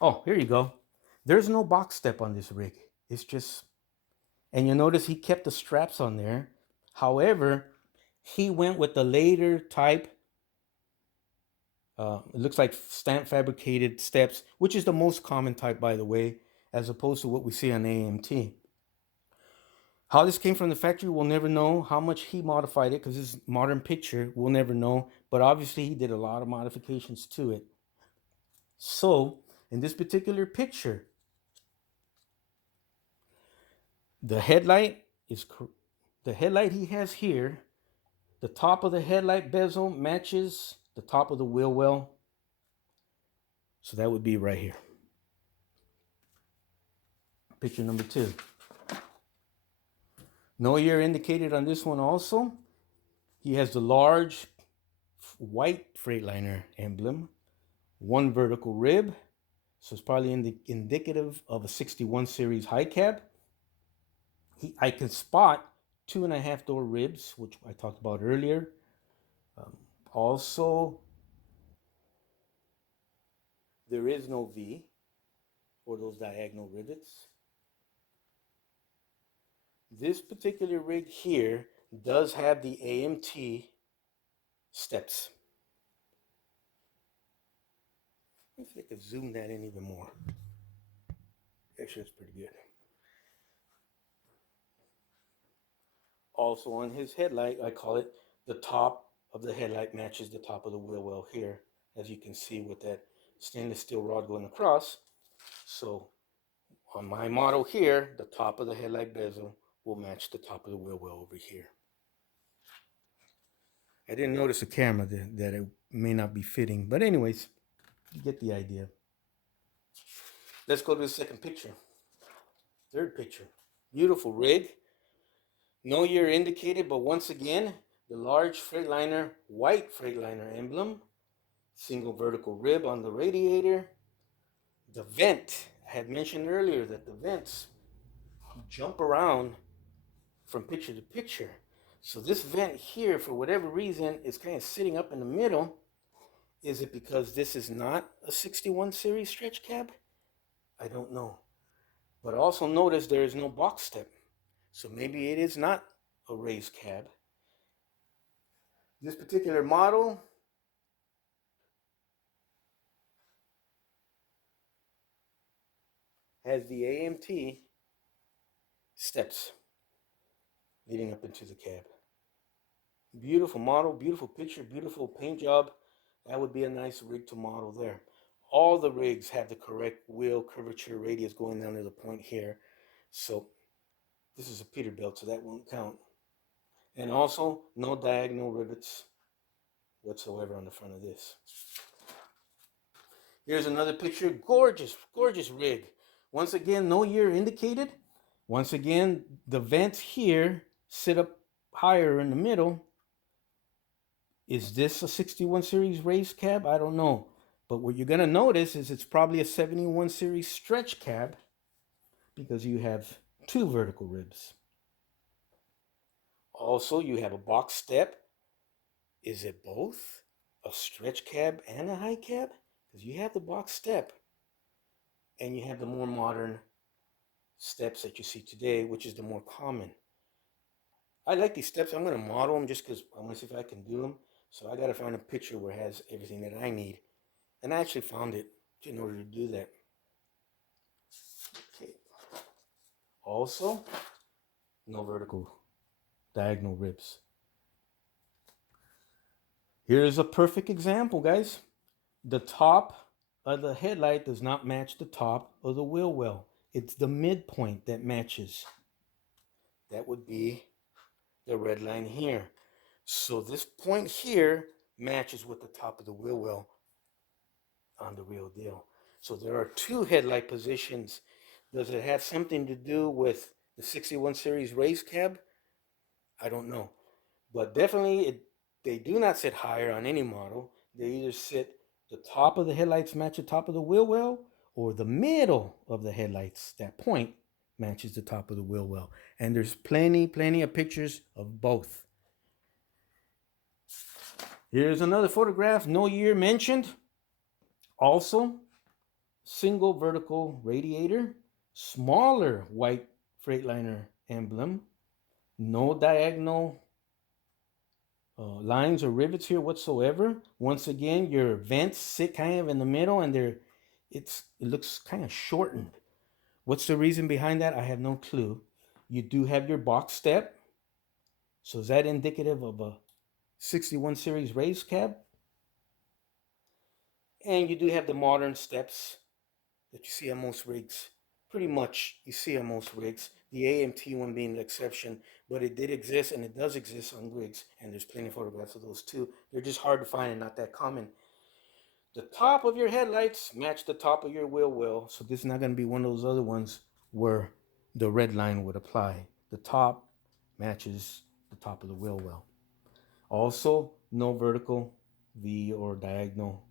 Oh, here you go. There's no box step on this rig. It's just, and you notice he kept the straps on there. However, he went with the later type. It looks like stamp fabricated steps, which is the most common type, by the way, as opposed to what we see on AMT. How this came from the factory, we'll never know. How much he modified it, because this is modern picture, we'll never know. But obviously, he did a lot of modifications to it. So, in this particular picture, the headlight is the headlight he has here. The top of the headlight bezel matches the top of the wheel well. So that would be right here. Picture number 2. No year indicated on this one also. He has the large white Freightliner emblem, one vertical rib. So it's probably indicative of a 61 series high cab. I can spot 2.5 door ribs, which I talked about earlier. Also, there is no V for those diagonal rivets. This particular rig here does have the AMT steps. Let's see if I could zoom that in even more. Actually, that's pretty good. Also on his headlight, I call it the top of the headlight matches the top of the wheel well here, as you can see with that stainless steel rod going across. So on my model here, the top of the headlight bezel will match the top of the wheel well over here. I didn't notice the camera that it may not be fitting, but anyways, you get the idea. Let's go to the second picture. Third picture. Beautiful rig. No year indicated, but once again, the large Freightliner, white Freightliner emblem. Single vertical rib on the radiator. The vent. I had mentioned earlier that the vents jump around from picture to picture. So this vent here, for whatever reason, is kind of sitting up in the middle. Is it because this is not a 61 series stretch cab? I don't know. But also notice there is no box step. So maybe it is not a raised cab. This particular model has the AMT steps leading up into the cab. Beautiful model, beautiful picture, beautiful paint job. That would be a nice rig to model there. All the rigs have the correct wheel curvature radius going down to the point here. So this is a Peterbilt, so that won't count. And also, no diagonal rivets whatsoever on the front of this. Here's another picture. Gorgeous, gorgeous rig. Once again, no year indicated. Once again, the vents here sit up higher in the middle. Is this a 61 series race cab? I don't know. But what you're going to notice is it's probably a 71 series stretch cab because you have 2 vertical ribs. Also, you have a box step. Is it both a stretch cab and a high cab? Because you have the box step and you have the more modern steps that you see today, which is the more common. I like these steps. I'm going to model them just because I want to see if I can do them. So I got to find a picture where it has everything that I need. And I actually found it in order to do that. Okay. Also, no vertical diagonal ribs. Here's a perfect example, guys. The top of the headlight does not match the top of the wheel well. It's the midpoint that matches. That would be the red line here. So this point here matches with the top of the wheel well on the real deal. So there are 2 headlight positions. Does it have something to do with the 61 series race cab? I don't know. But definitely they do not sit higher on any model. They either sit the top of the headlights match the top of the wheel well, or the middle of the headlights, that point, matches the top of the wheel well. And there's plenty of pictures of both. Here's another photograph, no year mentioned. Also, single vertical radiator, smaller white Freightliner emblem, no diagonal lines or rivets here whatsoever. Once again, your vents sit kind of in the middle, and it looks kind of shortened. What's the reason behind that? I have no clue. You do have your box step. So is that indicative of a 61 series raised cab? And you do have the modern steps that you see on most rigs. Pretty much you see on most rigs. The AMT one being the exception, but it did exist and it does exist on rigs, and there's plenty of photographs of those too. They're just hard to find and not that common. The top of your headlights match the top of your wheel well, so this is not going to be one of those other ones where the red line would apply. The top matches the top of the wheel well. Also, no vertical V or diagonal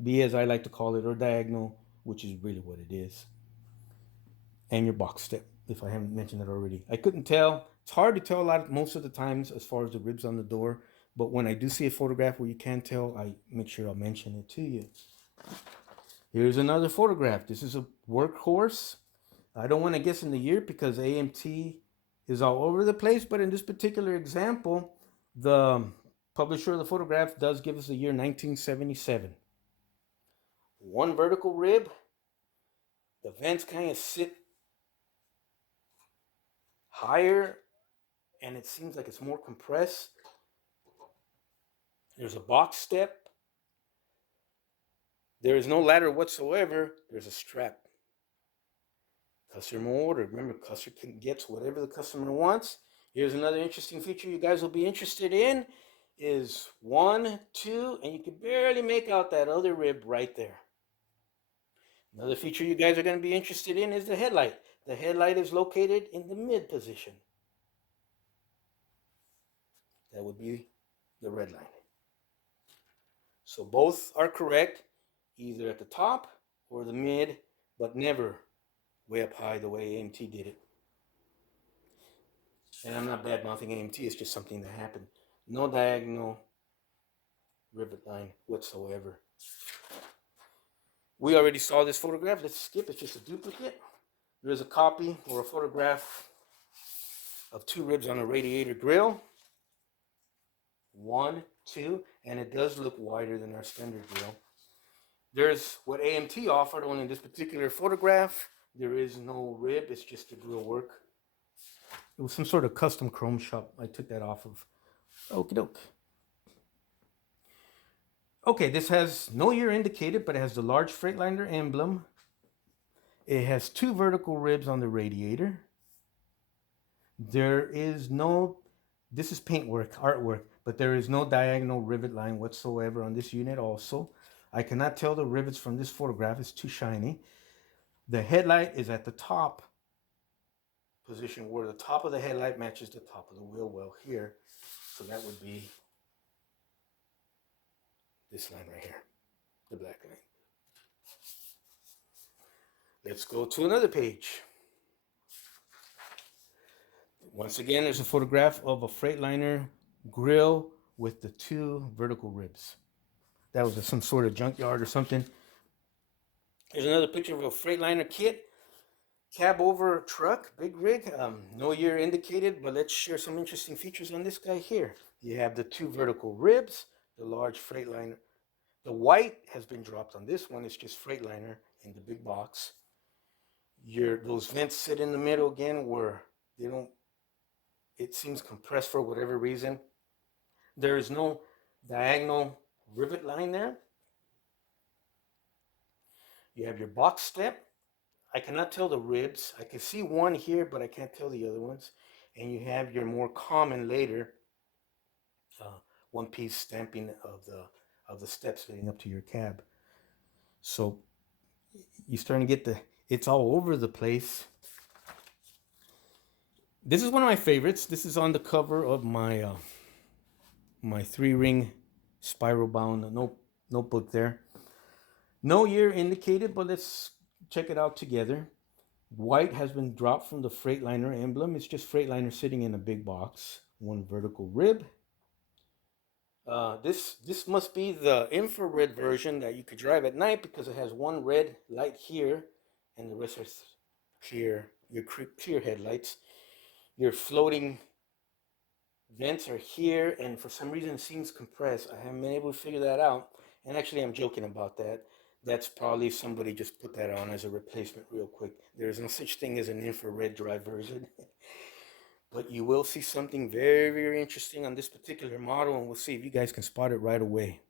V, as I like to call it, or diagonal, which is really what it is. And your box step, if I haven't mentioned that already. I couldn't tell. It's hard to tell most of the times as far as the ribs on the door, but when I do see a photograph where you can tell, I make sure I'll mention it to you. Here's another photograph. This is a Workhorse. I don't want to guess in the year because AMT is all over the place, but in this particular example, the publisher of the photograph does give us the year 1977. One vertical rib. The vents kind of sit higher, and it seems like it's more compressed. There's a box step. There is no ladder whatsoever. There's a strap. Customer order. Remember, customer gets whatever the customer wants. Here's another interesting feature you guys will be interested in is 1, 2, and you can barely make out that other rib right there. Another feature you guys are going to be interested in is the headlight. The headlight is located in the mid position. That would be the red line. So both are correct, either at the top or the mid, but never way up high the way AMT did it. And I'm not bad mouthing AMT, it's just something that happened. No diagonal rivet line whatsoever. We already saw this photograph. Let's skip. It's just a duplicate. There's a copy or a photograph of 2 ribs on a radiator grill. 1, 2, and it does look wider than our standard grill. There's what AMT offered, only in this particular photograph. There is no rib. It's just the grill work. It was some sort of custom chrome shop. I took that off of. Okie doke. Okay, this has no year indicated, but it has the large Freightliner emblem. It has 2 vertical ribs on the radiator. There is no, this is paintwork, artwork, but there is no diagonal rivet line whatsoever on this unit also. I cannot tell the rivets from this photograph. It's too shiny. The headlight is at the top position where the top of the headlight matches the top of the wheel well here. So that would be this line right here, the black line. Let's go to another page. Once again, there's a photograph of a Freightliner grill with the 2 vertical ribs. That was some sort of junkyard or something. Here's another picture of a Freightliner kit. Cab over truck, big rig. No year indicated, but let's share some interesting features on this guy here. You have the 2 vertical ribs, the large Freightliner. The white has been dropped on this one. It's just Freightliner in the big box. Those vents sit in the middle again where they don't, it seems compressed for whatever reason. There is no diagonal rivet line there. You have your box step. I cannot tell the ribs. I can see one here, but I can't tell the other ones. And you have your more common later one-piece stamping of the steps leading up to your cab. So you're starting to get it's all over the place. This is one of my favorites. This is on the cover of my my 3-ring spiral bound notebook there. No year indicated, but let's check it out together. White has been dropped from the Freightliner emblem. It's just Freightliner sitting in a big box. 1 vertical rib. This must be the infrared version that you could drive at night because it has one red light here, and the rest are clear. Your clear headlights. Your floating vents are here, and for some reason it seems compressed. I haven't been able to figure that out. And actually, I'm joking about that. That's probably somebody just put that on as a replacement real quick. There's no such thing as an infrared drive version. But you will see something very, very interesting on this particular model, and we'll see if you guys can spot it right away.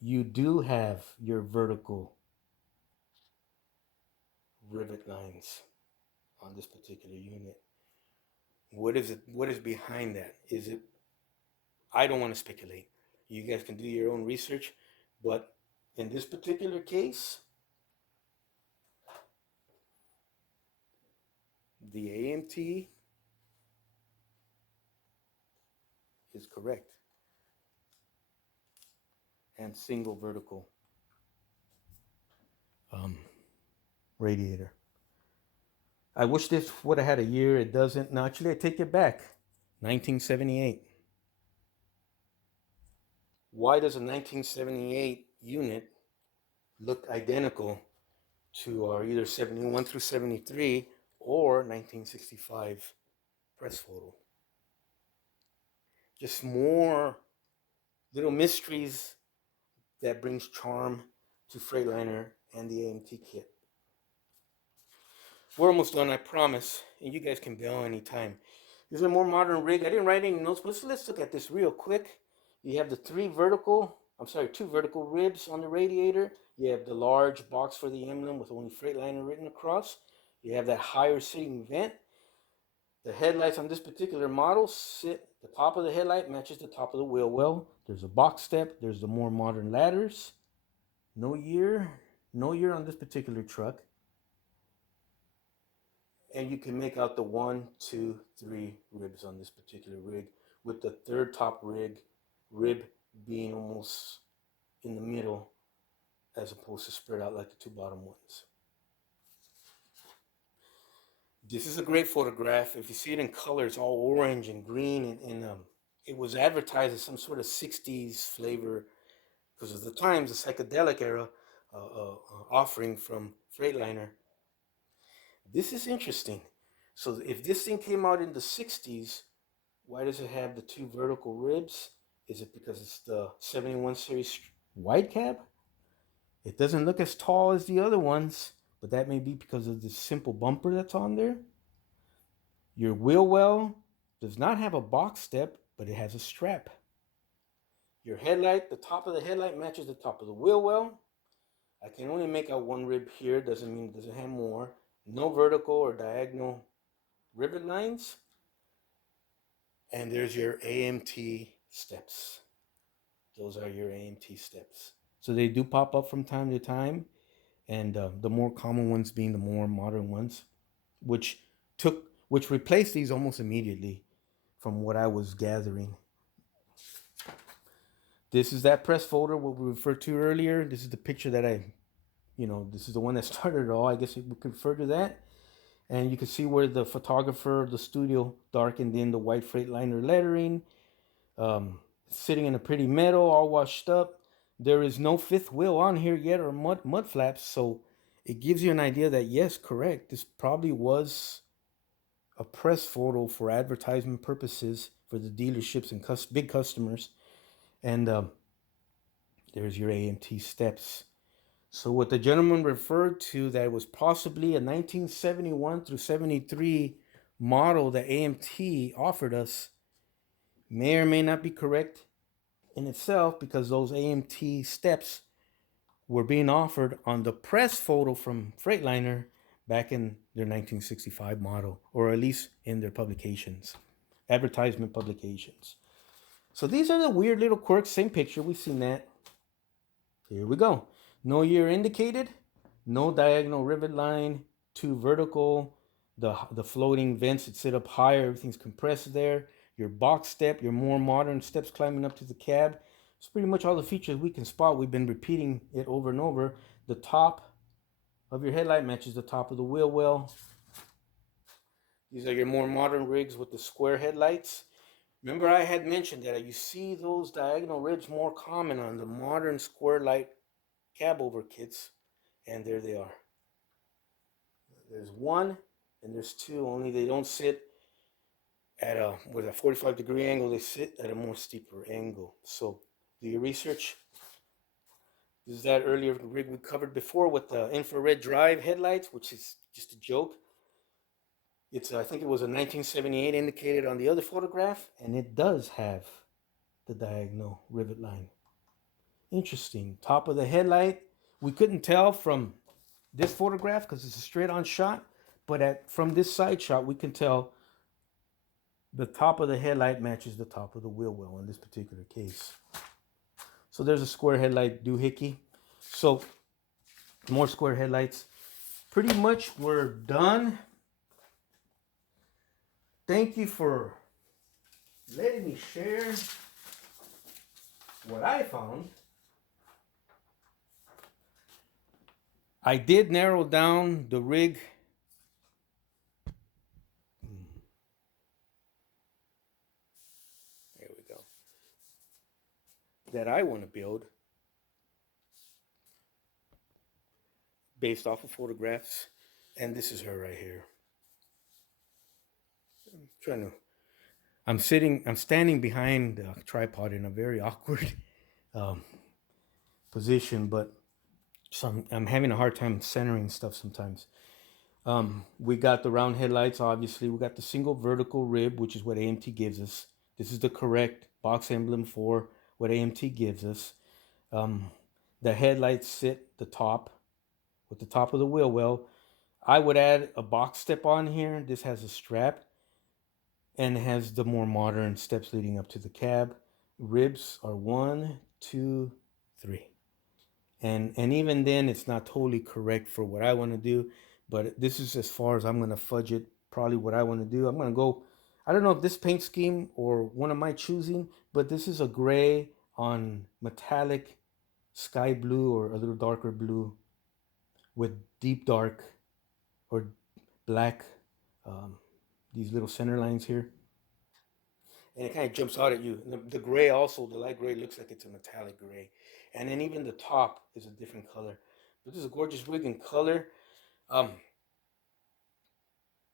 You do have your vertical rivet lines on this particular unit. What is it? What is behind that? Is it? I don't want to speculate. You guys can do your own research, but in this particular case, the AMT is correct, and single vertical um, radiator. I wish this would have had a year. It doesn't. No, actually, I take it back. 1978. Why does a 1978 unit look identical to our either 71 through 73 or 1965 press photo? Just more little mysteries that brings charm to Freightliner and the AMT kit. We're almost done, I promise, and you guys can bail anytime. This is a more modern rig. I didn't write any notes, but let's look at this real quick. You have the two vertical ribs on the radiator. You have the large box for the emblem with only Freightliner written across. You have that higher sitting vent. The headlights on this particular model sit, the top of the headlight matches the top of the wheel well. There's a box step. There's the more modern ladders. No year on this particular truck. And you can make out the 1, 2, 3 ribs on this particular rig, with the third top rib being almost in the middle as opposed to spread out like the two bottom ones. This is a great photograph. If you see it in color, it's all orange and green, and it was advertised as some sort of 60s flavor because of the times, the psychedelic era offering from Freightliner. This is interesting. So if this thing came out in the 60s, why does it have the two vertical ribs? Is it because it's the 71 series wide cab? It doesn't look as tall as the other ones, but that may be because of the simple bumper that's on there. Your wheel well does not have a box step, but it has a strap. Your headlight, the top of the headlight matches the top of the wheel well. I can only make out one rib here, doesn't mean it doesn't have more. No vertical or diagonal rivet lines. And there's your AMT steps. Those are your AMT steps. So they do pop up from time to time, and the more common ones being the more modern ones, which replaced these almost immediately, from what I was gathering. This is that press folder what we referred to earlier. This is the picture that this is the one that started it all. I guess we could refer to that. And you can see where the photographer, the studio, darkened in the white Freightliner lettering. Sitting in a pretty meadow, all washed up. There is no fifth wheel on here yet or mud flaps, so it gives you an idea that, yes, correct, this probably was a press photo for advertisement purposes for the dealerships and big customers. And there's your AMT steps. So what the gentleman referred to, that it was possibly a 1971 through 73 model that AMT offered us, may or may not be correct in itself, because those AMT steps were being offered on the press photo from Freightliner back in their 1965 model, or at least in their publications, advertisement publications. So these are the weird little quirks. Same picture, we've seen that. Here we go. No year indicated, no diagonal rivet line, two vertical, the floating vents that sit up higher, everything's compressed there. Your box step, your more modern steps climbing up to the cab. It's pretty much all the features we can spot. We've been repeating it over and over. The top of your headlight matches the top of the wheel well. These are your more modern rigs with the square headlights. Remember, I had mentioned that you see those diagonal ribs more common on the modern square light cab over kits, and there they are. There's one and there's two, only they don't sit at a with a 45-degree angle. They sit at a more steeper angle. So do your research. This is that earlier rig we covered before with the infrared drive headlights, which is just a joke. It's I think it was a 1978 indicated on the other photograph, and it does have the diagonal rivet line. Interesting. Top of the headlight. We couldn't tell from this photograph because it's a straight-on shot, but from this side shot we can tell the top of the headlight matches the top of the wheel well in this particular case. So there's a square headlight doohickey. So more square headlights. Pretty much we're done. Thank you for letting me share what I found. I did narrow down the rig. There we go. That I want to build based off of photographs. And this is her right here. I'm standing behind the tripod in a very awkward position, but so I'm having a hard time centering stuff sometimes. We got the round headlights, obviously. We got the single vertical rib, which is what AMT gives us. This is the correct box emblem for what AMT gives us. The headlights sit the top with the top of the wheel well. I would add a box step on here. This has a strap and has the more modern steps leading up to the cab. Ribs are 1, 2, 3. And even then, it's not totally correct for what I want to do, but this is as far as I'm going to fudge it. Probably what I want to do. I'm going to go, I don't know if this paint scheme or one of my choosing, but this is a gray on metallic sky blue or a little darker blue with deep dark or black, these little center lines here. And it kind of jumps out at you. The gray also, the light gray looks like it's a metallic gray. And then even the top is a different color. But this is a gorgeous wig in color.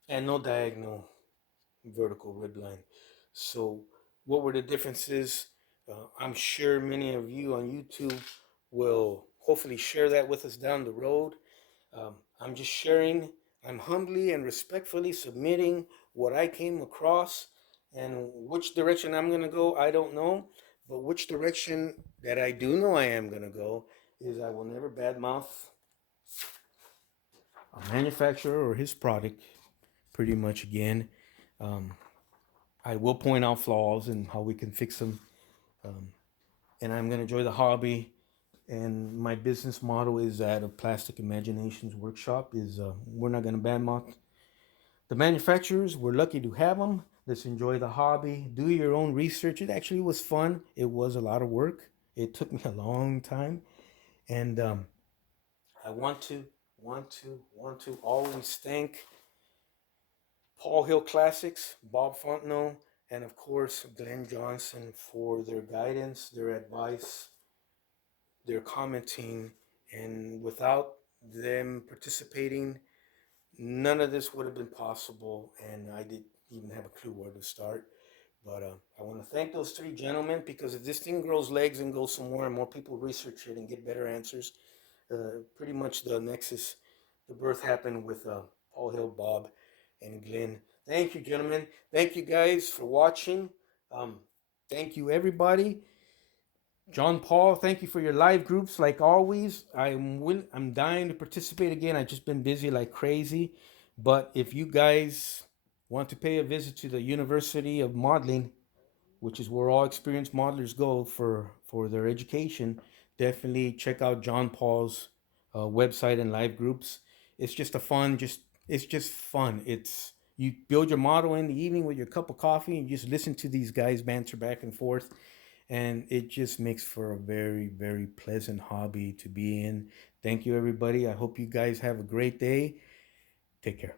And no diagonal vertical rib line. So what were the differences? I'm sure many of you on YouTube will hopefully share that with us down the road. I'm just sharing. I'm humbly and respectfully submitting what I came across, and which direction I'm going to go, I don't know. But which direction that I do know I am going to go is I will never badmouth a manufacturer or his product, pretty much again. I will point out flaws and how we can fix them. And I'm going to enjoy the hobby. And my business model is that of Plastic Imaginations Workshop is we're not going to badmouth the manufacturers. We're lucky to have them. Let's enjoy the hobby. Do your own research. It actually was fun. It was a lot of work. It took me a long time. And I want to always thank Paul Hill Classics, Bob Fontenot, and of course Glenn Johnson for their guidance, their advice, their commenting, and without them participating, none of this would have been possible, and I didn't even have a clue where to start. But I want to thank those three gentlemen, because if this thing grows legs and goes somewhere and more people research it and get better answers, pretty much the nexus, the birth happened with Paul Hill, Bob, and Glenn. Thank you, gentlemen. Thank you guys for watching. Thank you, everybody. John Paul, thank you for your live groups. Like always, I'm dying to participate again. I've just been busy like crazy. But if you guys want to pay a visit to the University of Modeling, which is where all experienced modelers go for their education, definitely check out John Paul's website and live groups. It's just it's just fun. It's you build your model in the evening with your cup of coffee and you just listen to these guys banter back and forth, and it just makes for a very, very pleasant hobby to be in. Thank you, everybody. I hope you guys have a great day. Take care.